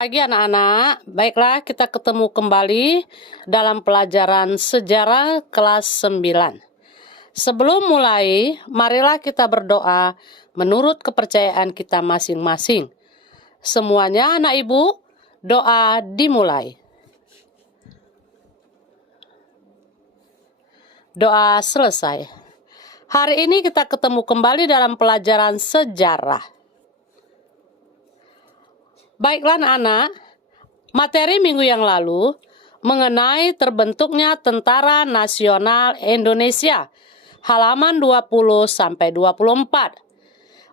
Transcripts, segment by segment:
Pagi anak-anak, baiklah kita ketemu kembali dalam pelajaran sejarah kelas 9. Sebelum mulai, marilah kita berdoa menurut kepercayaan kita masing-masing. Semuanya anak ibu, doa dimulai. Doa selesai. Hari ini kita ketemu kembali dalam pelajaran sejarah. Baiklah anak, materi minggu yang lalu mengenai terbentuknya Tentara Nasional Indonesia, halaman 20-24.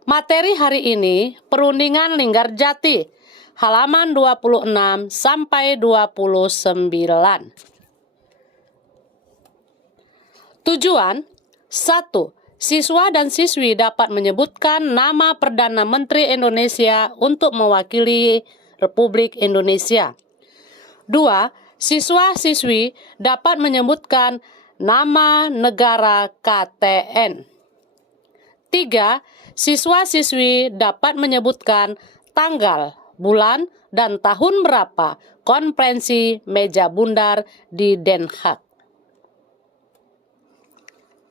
Materi hari ini perundingan Linggarjati, halaman 26-29. Tujuan 1. Siswa dan siswi dapat menyebutkan nama Perdana Menteri Indonesia untuk mewakili Republik Indonesia. 2. Siswa-siswi dapat menyebutkan nama negara KTN. 3. Siswa-siswi dapat menyebutkan tanggal, bulan, dan tahun berapa konferensi meja bundar di Den Haag.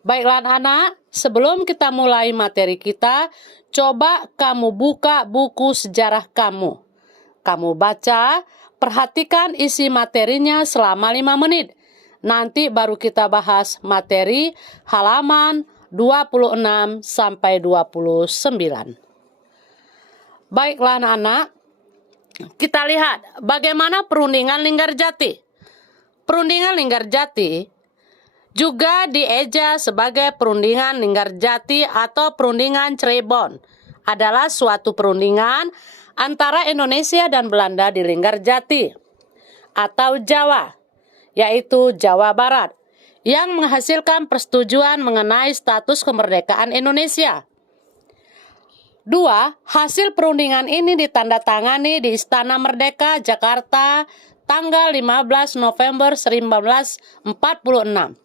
Baiklah anak, sebelum kita mulai materi kita, coba kamu buka buku sejarah kamu. Kamu baca, perhatikan isi materinya selama 5 menit. Nanti baru kita bahas materi halaman 26-29. Baiklah anak-anak, kita lihat bagaimana perundingan Linggarjati. Perundingan Linggarjati juga dieja sebagai perundingan Linggarjati atau perundingan Cirebon, adalah suatu perundingan antara Indonesia dan Belanda di Linggarjati atau Jawa, yaitu Jawa Barat, yang menghasilkan persetujuan mengenai status kemerdekaan Indonesia. 2. Hasil perundingan ini ditandatangani di Istana Merdeka, Jakarta, tanggal 15 November 1946.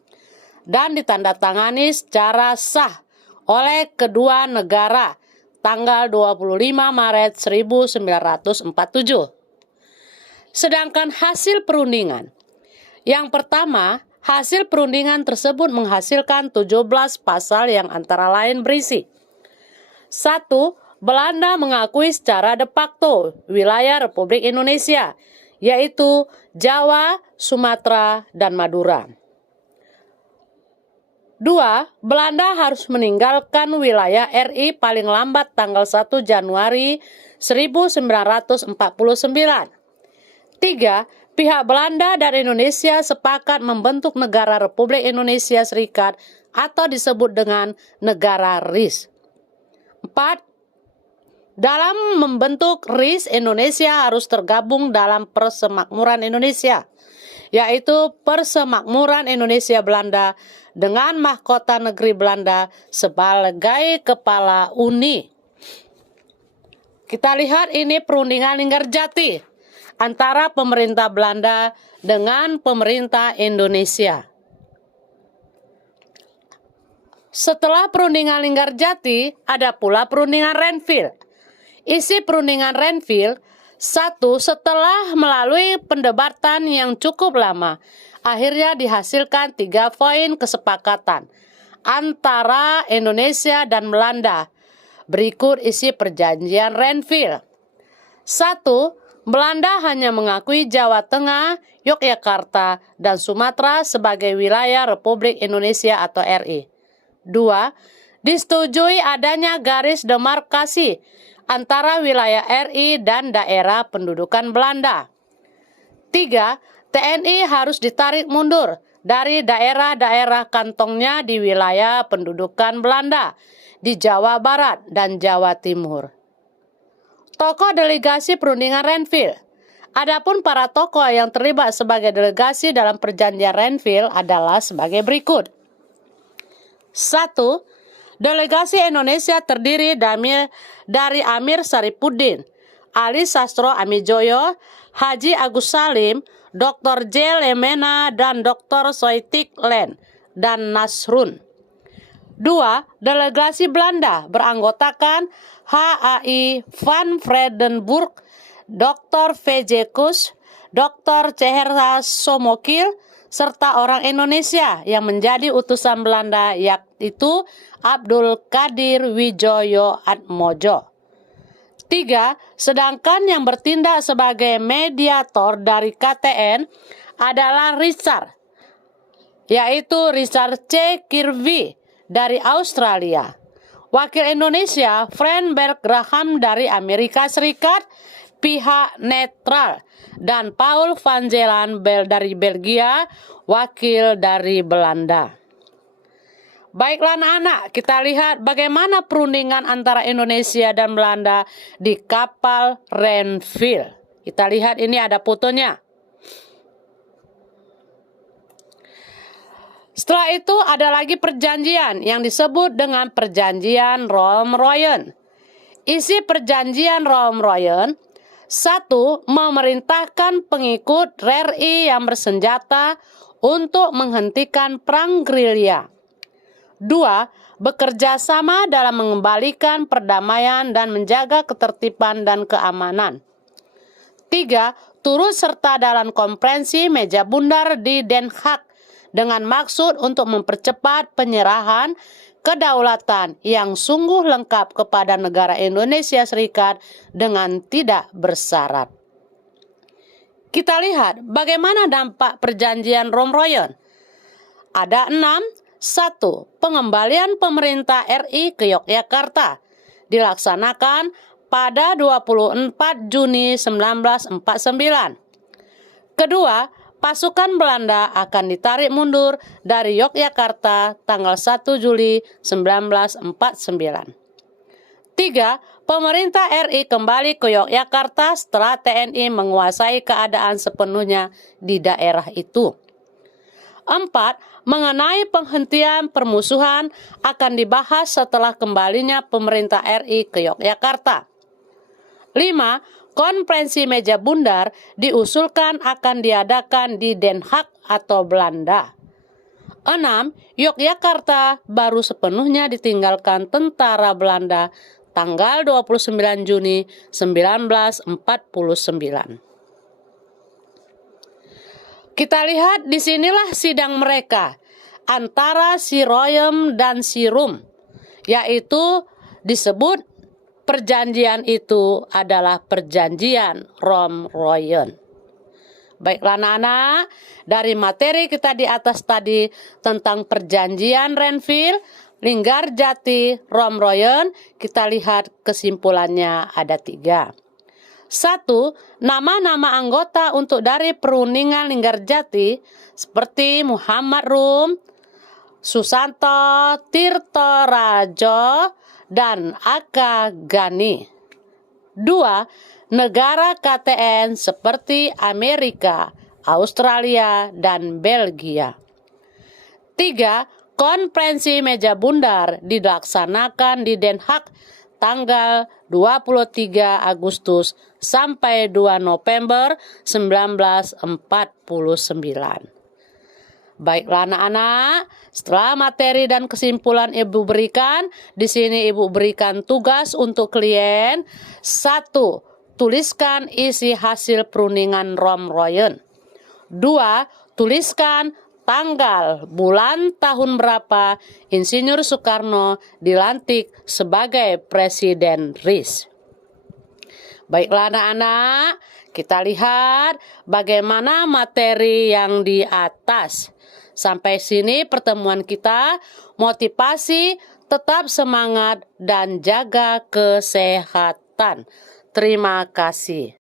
Dan ditandatangani secara sah oleh kedua negara tanggal 25 Maret 1947. Sedangkan hasil perundingan. Yang pertama, hasil perundingan tersebut menghasilkan 17 pasal yang antara lain berisi. 1. Belanda mengakui secara de facto wilayah Republik Indonesia, yaitu Jawa, Sumatera, dan Madura. 2. Belanda harus meninggalkan wilayah RI paling lambat tanggal 1 Januari 1949. 3. Pihak Belanda dan Indonesia sepakat membentuk negara Republik Indonesia Serikat atau disebut dengan negara RIS. 4. Dalam membentuk RIS, Indonesia harus tergabung dalam Persemakmuran Indonesia, yaitu Persemakmuran Indonesia Belanda dengan mahkota negeri Belanda sebagai kepala Uni. Kita lihat ini perundingan Linggarjati antara pemerintah Belanda dengan pemerintah Indonesia. Setelah perundingan Linggarjati, ada pula perundingan Renville. Isi perundingan Renville: 1. Setelah melalui perdebatan yang cukup lama, akhirnya dihasilkan 3 poin kesepakatan antara Indonesia dan Belanda. Berikut isi perjanjian Renville. 1. Belanda hanya mengakui Jawa Tengah, Yogyakarta, dan Sumatera sebagai wilayah Republik Indonesia atau RI. 2. Disetujui adanya garis demarkasi antara wilayah RI dan daerah pendudukan Belanda. 3. TNI harus ditarik mundur dari daerah-daerah kantongnya di wilayah pendudukan Belanda di Jawa Barat dan Jawa Timur. Tokoh delegasi perundingan Renville. Adapun para tokoh yang terlibat sebagai delegasi dalam perjanjian Renville adalah sebagai berikut. 1. Delegasi Indonesia terdiri dari Amir Saripuddin, Ali Sastro Amijoyo, Haji Agus Salim, Dr. J. Lemena, dan Dr. Soitik Len dan Nasrun. 2. Delegasi Belanda beranggotakan H.A.I. van Vredenburg Dr. V.J. Kush, Dr. C.H. Somokil, serta orang Indonesia yang menjadi utusan Belanda yaitu Abdul Qadir Wijoyo Atmojo. 3. Sedangkan yang bertindak sebagai mediator dari KTN adalah Richard, yaitu Richard C. Kirby dari Australia. Wakil Indonesia, Frank Graham dari Amerika Serikat, pihak netral, dan Paul van Zeeland dari Belgia, wakil dari Belanda. Baiklah anak-anak, kita lihat bagaimana perundingan antara Indonesia dan Belanda di kapal Renville. Kita lihat ini ada fotonya. Setelah itu ada lagi perjanjian yang disebut dengan perjanjian Roem-Royen. Isi perjanjian Roem-Royen: 1. Memerintahkan pengikut RRI yang bersenjata untuk menghentikan perang gerilya. 2. Bekerja sama dalam mengembalikan perdamaian dan menjaga ketertiban dan keamanan. 3. Turut serta dalam konferensi meja bundar di Den Haag dengan maksud untuk mempercepat penyerahan kedaulatan yang sungguh lengkap kepada negara Indonesia Serikat dengan tidak bersyarat. Kita lihat bagaimana dampak perjanjian Roem-Royen. Ada 6. 1. Pengembalian pemerintah RI ke Yogyakarta dilaksanakan pada 24 Juni 1949. Kedua, pasukan Belanda akan ditarik mundur dari Yogyakarta tanggal 1 Juli 1949. 3. Pemerintah RI kembali ke Yogyakarta setelah TNI menguasai keadaan sepenuhnya di daerah itu. 4. Mengenai penghentian permusuhan akan dibahas setelah kembalinya pemerintah RI ke Yogyakarta. 5. Konferensi meja bundar diusulkan akan diadakan di Den Haag atau Belanda. 6. Yogyakarta baru sepenuhnya ditinggalkan tentara Belanda tanggal 29 Juni 1949. Kita lihat di sinilah sidang mereka antara si Roem dan si Rum, yaitu disebut perjanjian itu adalah perjanjian Roem-Royen. Baiklah anak-anak, dari materi kita di atas tadi tentang perjanjian Renville, Linggarjati, Roem-Royen, kita lihat kesimpulannya ada 3. 1. Nama-nama anggota untuk dari perundingan Linggarjati seperti Muhammad Rum, Susanto, Tirto Rajo, dan Aka Gani. 2. Negara KTN seperti Amerika, Australia, dan Belgia. 3. Konferensi meja bundar dilaksanakan di Den Haag tanggal 23 Agustus sampai 2 November 1949. Baiklah anak-anak, setelah materi dan kesimpulan Ibu berikan, di sini Ibu berikan tugas untuk klien. 1. Tuliskan isi hasil perundingan Roem-Royen. 2. Tuliskan tanggal, bulan, tahun berapa Insinyur Soekarno dilantik sebagai Presiden RIS. Baiklah anak-anak, kita lihat bagaimana materi yang di atas. Sampai sini pertemuan kita. Motivasi, tetap semangat dan jaga kesehatan. Terima kasih.